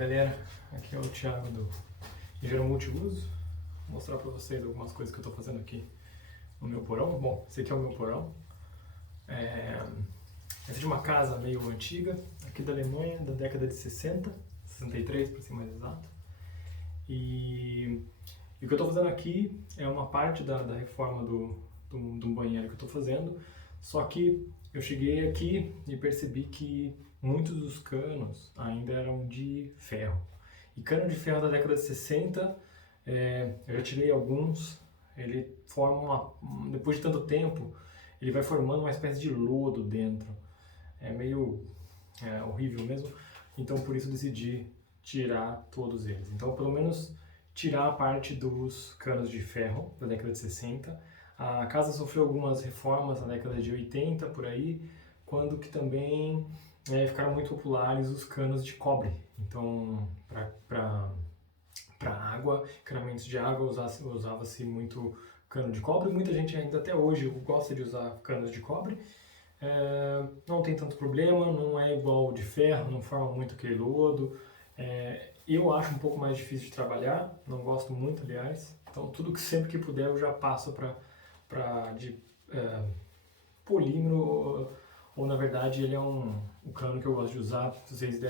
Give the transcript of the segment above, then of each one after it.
galera, aqui é o Thiago do Engenheiro Multiuso. Vou mostrar para vocês algumas coisas que eu estou fazendo aqui no meu porão. Bom, esse aqui é o meu porão. Essa é de uma casa meio antiga, aqui da Alemanha, da década de 60, 63 para ser mais exato. E o que eu estou fazendo aqui é uma parte da reforma do banheiro que eu estou fazendo, só que eu cheguei aqui e percebi que muitos dos canos ainda eram de ferro. E cano de ferro da década de 60, eu já tirei alguns, ele forma depois de tanto tempo, ele vai formando uma espécie de lodo dentro. É meio horrível mesmo, então por isso eu decidi tirar todos eles. Então pelo menos tirar a parte dos canos de ferro da década de 60. A casa sofreu algumas reformas na década de 80, por aí, quando que também ficaram muito populares os canos de cobre. Então, para água, encanamentos de água, usava-se muito cano de cobre. Muita gente ainda até hoje gosta de usar canos de cobre. Não tem tanto problema, não é igual de ferro, não forma muito aquele lodo. Eu acho um pouco mais difícil de trabalhar, não gosto muito, aliás. Então, tudo que sempre que puder eu já passo para polímero, ou na verdade ele é o cano que eu gosto de usar. Se vocês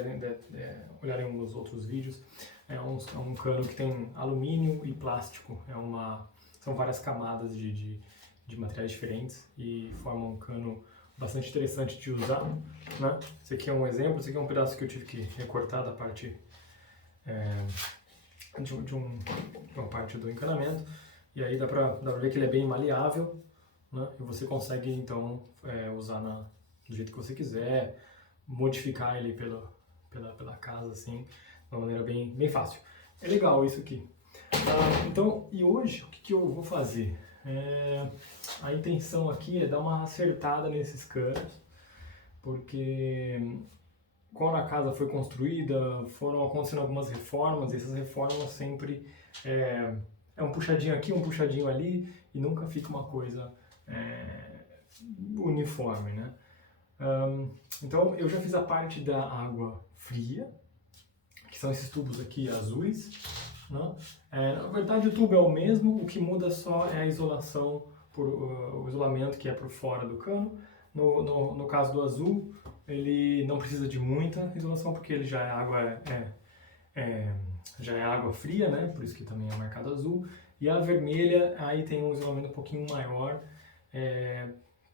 olharem nos outros vídeos, é um cano que tem alumínio e plástico. São várias camadas de materiais diferentes e formam um cano bastante interessante de usar, né? Esse aqui é um exemplo, esse aqui é um pedaço que eu tive que recortar da parte de uma parte do encanamento, e aí dá pra ver que ele é bem maleável, né? E você consegue então usar do jeito que você quiser, modificar ele pela casa assim, de uma maneira bem fácil. É legal isso aqui. Então, e hoje o que eu vou fazer? A intenção aqui é dar uma acertada nesses canos, porque quando a casa foi construída, foram acontecendo algumas reformas, e essas reformas sempre um puxadinho aqui, um puxadinho ali, e nunca fica uma coisa uniforme, né? Então eu já fiz a parte da água fria, que são esses tubos aqui azuis, né? Na verdade o tubo é o mesmo, o que muda só é a isolação, o isolamento que é por fora do cano. No caso do azul, ele não precisa de muita isolação, porque ele já é água fria, né? Por isso que também é marcado azul. E a vermelha, aí tem um isolamento um pouquinho maior,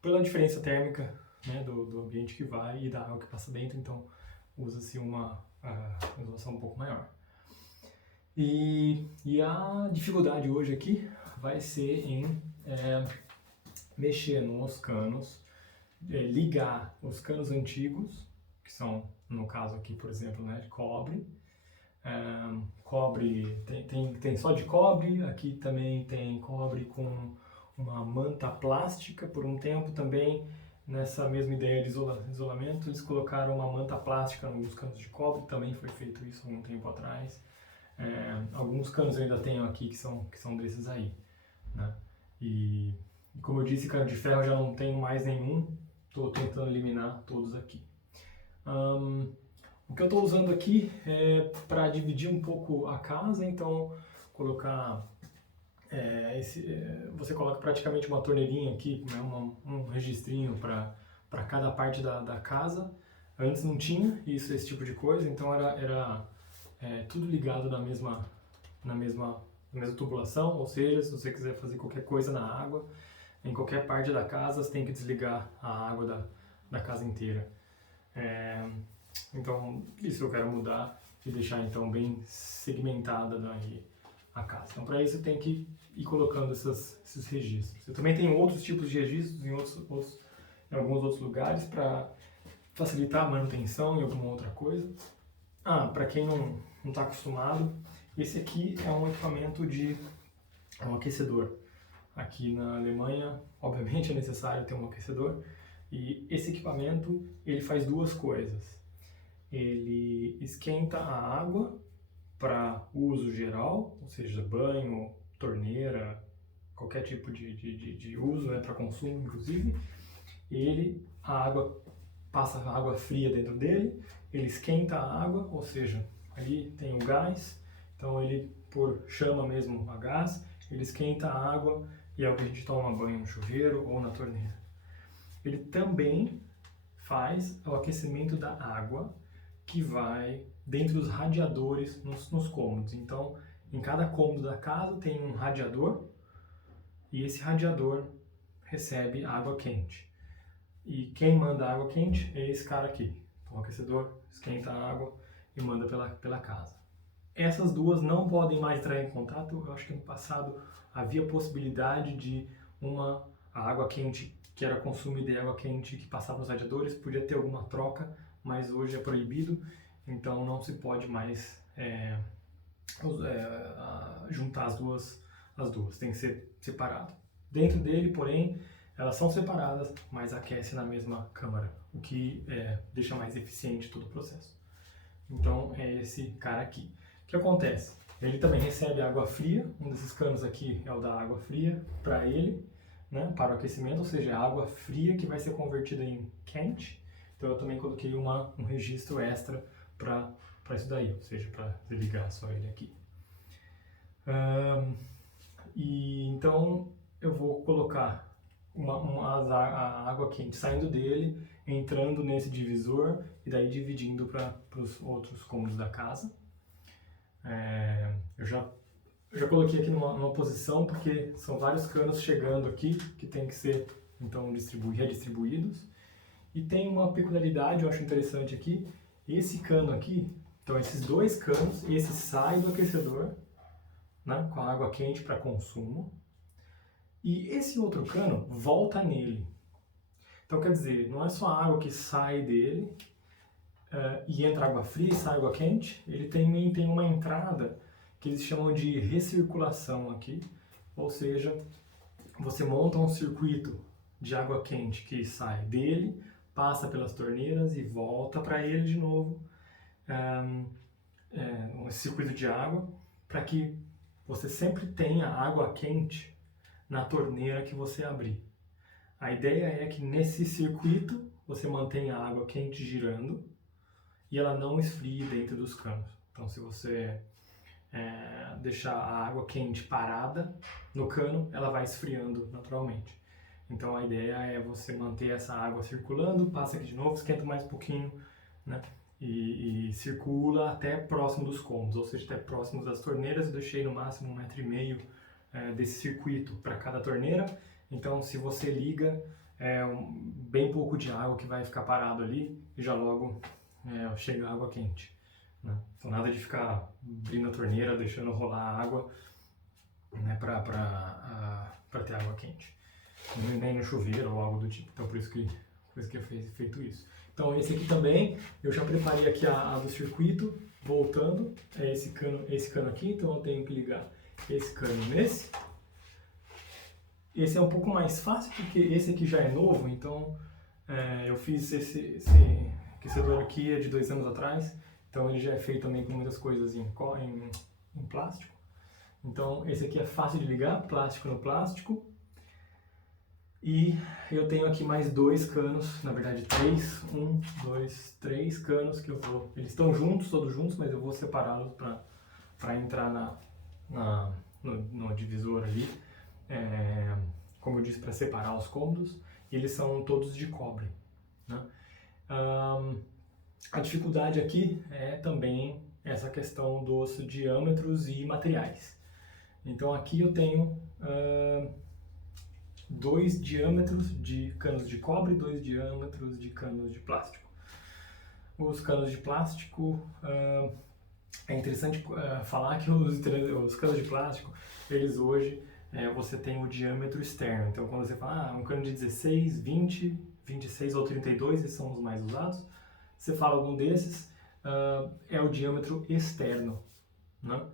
pela diferença térmica, né, do ambiente que vai e da água que passa dentro, então usa-se uma isolação um pouco maior. E a dificuldade hoje aqui vai ser em mexer nos canos, ligar os canos antigos, que são, no caso aqui, por exemplo, né, de cobre. Cobre tem só de cobre, aqui também tem cobre com uma manta plástica. Por um tempo também, nessa mesma ideia de isolamento, eles colocaram uma manta plástica nos canos de cobre, também foi feito isso há algum tempo atrás. Alguns canos eu ainda tenho aqui que são desses aí, né? E como eu disse, cano de ferro já não tenho mais nenhum, estou tentando eliminar todos aqui. O que eu estou usando aqui é para dividir um pouco a casa, então colocar você coloca praticamente uma torneirinha aqui, né, um registrinho para cada parte da casa. Antes não tinha esse tipo de coisa, então era tudo ligado na mesma tubulação, ou seja, se você quiser fazer qualquer coisa na água, em qualquer parte da casa, você tem que desligar a água da casa inteira. Então, isso eu quero mudar e deixar então bem segmentada daí a casa. Então, para isso, eu tenho que ir colocando esses registros. Eu também tenho outros tipos de registros em alguns outros lugares para facilitar a manutenção e alguma outra coisa. Para quem não está acostumado, esse aqui é um equipamento um aquecedor. Aqui na Alemanha, obviamente, é necessário ter um aquecedor. E esse equipamento, ele faz duas coisas. Ele esquenta a água para uso geral, ou seja, banho, torneira, qualquer tipo de uso, né, para consumo inclusive. A água passa a água fria dentro dele, ele esquenta a água, ou seja, ali tem o gás, então ele, por chama mesmo a gás, ele esquenta a água e é o que a gente toma banho no chuveiro ou na torneira. Ele também faz o aquecimento da água que vai dentro dos radiadores nos cômodos. Então, em cada cômodo da casa tem um radiador e esse radiador recebe água quente. E quem manda água quente é esse cara aqui. Então, o aquecedor esquenta a água e manda pela casa. Essas duas não podem mais entrar em contato. Eu acho que no passado havia possibilidade de a água quente que era consumida e a água quente que passava nos radiadores, podia ter alguma troca, mas hoje é proibido, então não se pode mais juntar as duas, tem que ser separado. Dentro dele, porém, elas são separadas, mas aquecem na mesma câmara, o que deixa mais eficiente todo o processo. Então é esse cara aqui. O que acontece? Ele também recebe água fria, um desses canos aqui é o da água fria para ele, né, para o aquecimento, ou seja, a água fria que vai ser convertida em quente. Então eu também coloquei um registro extra para isso daí, ou seja, para ligar só ele aqui. E então eu vou colocar a água quente saindo dele, entrando nesse divisor e daí dividindo para os outros cômodos da casa. Eu já coloquei aqui numa posição porque são vários canos chegando aqui que tem que ser então redistribuídos. E tem uma peculiaridade, eu acho interessante aqui, esse cano aqui, então esses dois canos, esse sai do aquecedor, né, com a água quente para consumo, e esse outro cano volta nele. Então quer dizer, não é só a água que sai dele e entra água fria e sai água quente, ele também tem uma entrada que eles chamam de recirculação aqui, ou seja, você monta um circuito de água quente que sai dele, passa pelas torneiras e volta para ele de novo, um circuito de água, para que você sempre tenha água quente na torneira que você abrir. A ideia é que nesse circuito você mantenha a água quente girando e ela não esfrie dentro dos canos. Então se você deixar a água quente parada no cano, ela vai esfriando naturalmente. Então a ideia é você manter essa água circulando, passa aqui de novo, esquenta mais um pouquinho, né? E circula até próximo dos cômodos, ou seja, até próximo das torneiras. Eu deixei no máximo 1,5 m desse circuito para cada torneira. Então se você liga, bem pouco de água que vai ficar parado ali e já logo chega a água quente. Então nada de ficar abrindo a torneira, deixando rolar a água, né, para ter água quente. Nem no chuveiro ou algo do tipo. Então por isso que é feito isso. Então esse aqui também, eu já preparei aqui a do circuito, voltando, é esse cano aqui, então eu tenho que ligar esse cano nesse. Esse é um pouco mais fácil porque esse aqui já é novo, então eu fiz esse aquecedor aqui de 2 anos atrás. Então ele já é feito também com muitas coisas em plástico. Então esse aqui é fácil de ligar, plástico no plástico. E eu tenho aqui mais 2 canos, na verdade 3, 1, 2, 3 canos que eu vou... Eles estão juntos, todos juntos, mas eu vou separá-los para entrar no divisor ali. Como eu disse, para separar os cômodos. E eles são todos de cobre, né? A dificuldade aqui é também essa questão dos diâmetros e materiais. Então aqui eu tenho 2 diâmetros de canos de cobre e 2 diâmetros de canos de plástico. Os canos de plástico, é interessante falar que os canos de plástico, eles hoje, você tem o diâmetro externo. Então quando você fala um cano de 16, 20, 26 ou 32, esses são os mais usados. Você fala algum desses, é o diâmetro externo, né?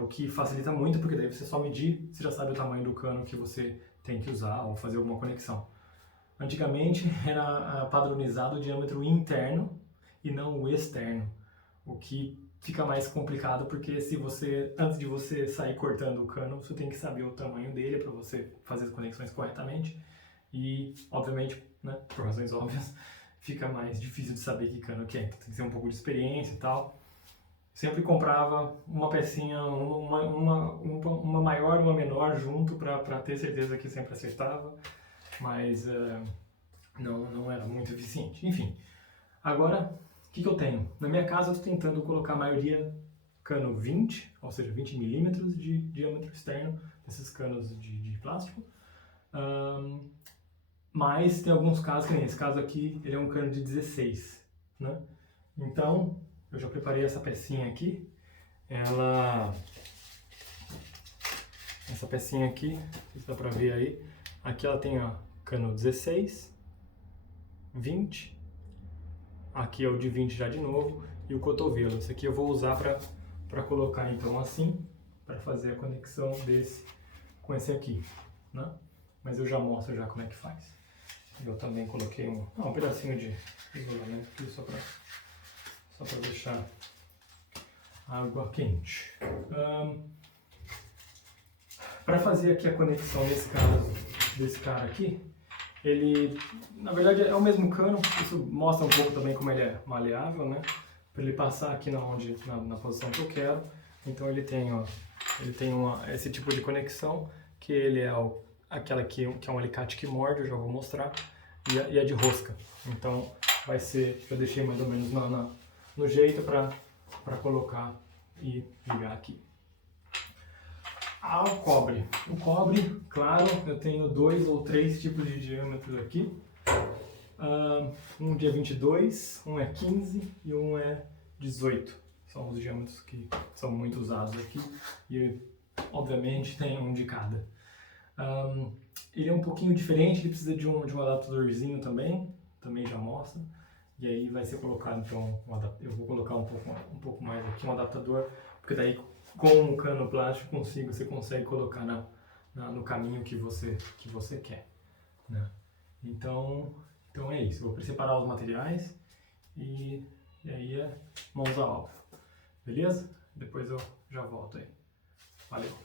O que facilita muito, porque daí você só medir, você já sabe o tamanho do cano que você tem que usar ou fazer alguma conexão. Antigamente era padronizado o diâmetro interno e não o externo, o que fica mais complicado porque antes de você sair cortando o cano, você tem que saber o tamanho dele para você fazer as conexões corretamente e, obviamente, né, por razões óbvias, fica mais difícil de saber que cano que é. Então tem que ter um pouco de experiência e tal. sempre comprava uma pecinha, uma maior e uma menor junto para ter certeza que sempre acertava, mas não era muito eficiente. Enfim, agora o que eu tenho? Na minha casa eu estou tentando colocar a maioria cano 20, ou seja, 20 milímetros de diâmetro externo desses canos de plástico. Mas tem alguns casos, que nem esse caso aqui, ele é um cano de 16, né? Então, eu já preparei essa pecinha aqui. Essa pecinha aqui, não sei se dá pra ver aí. Aqui ela tem ó, cano 16, 20. Aqui é o de 20 já de novo. E o cotovelo. Esse aqui eu vou usar para colocar então assim, para fazer a conexão desse com esse aqui, né? Mas eu já mostro já como é que faz. Eu também coloquei um pedacinho de isolamento aqui só para deixar a água quente. Para fazer aqui a conexão nesse caso desse cara aqui, ele na verdade é o mesmo cano. Isso mostra um pouco também como ele é maleável, né? Para ele passar aqui na posição que eu quero. Então ele tem esse tipo de conexão, que ele é aquela que é um alicate que morde, eu já vou mostrar, e a de rosca. Então vai ser, eu deixei mais ou menos no jeito para colocar e ligar aqui. O cobre. O cobre, claro, eu tenho 2 ou 3 tipos de diâmetros aqui. Um de 22, um é 15 e um é 18. São os diâmetros que são muito usados aqui e, obviamente, tem um de cada. Ele é um pouquinho diferente, ele precisa de um adaptadorzinho também já mostra. E aí vai ser colocado, então, eu vou colocar um pouco mais aqui, um adaptador, porque daí com o cano plástico você consegue colocar no caminho que você quer, né? Então é isso, eu vou separar os materiais e aí é mãos à obra, beleza? Depois eu já volto aí. Valeu!